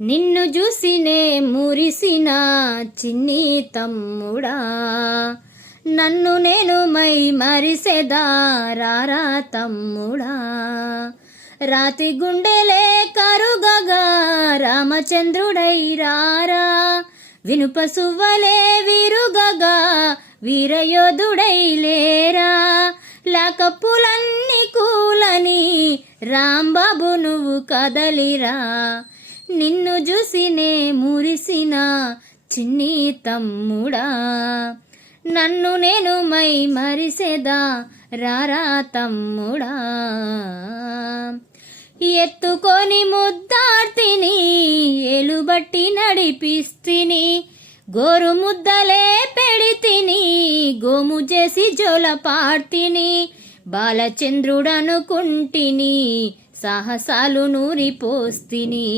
నిన్ను చూసినే మురిసిన చిన్ని తమ్ముడా, నన్ను నేను మై మరిసెదా రారా తమ్ముడా. రాతి గుండెలే కరుగగా రామచంద్రుడై రారా, వినుప సువ్వలే విరుగగా వీరయోధుడై లేరా. లాకప్పులన్నీ కూలని రాంబాబు నువ్వు కదలిరా, నిన్ను చూసినే మురిసిన చిన్ని తమ్ముడా, నన్ను నేను మై మరిసెదా రారా తమ్ముడా. ఎత్తుకొని ముద్దార్తిని ఎలుబట్టి నడిపిస్తిని, గోరు ముద్దలే పెడితిని గోము చేసి జోల పాడ్తిని. బాలచంద్రుడనుకుంటిని సాహసాలు నూరిపోస్తిని,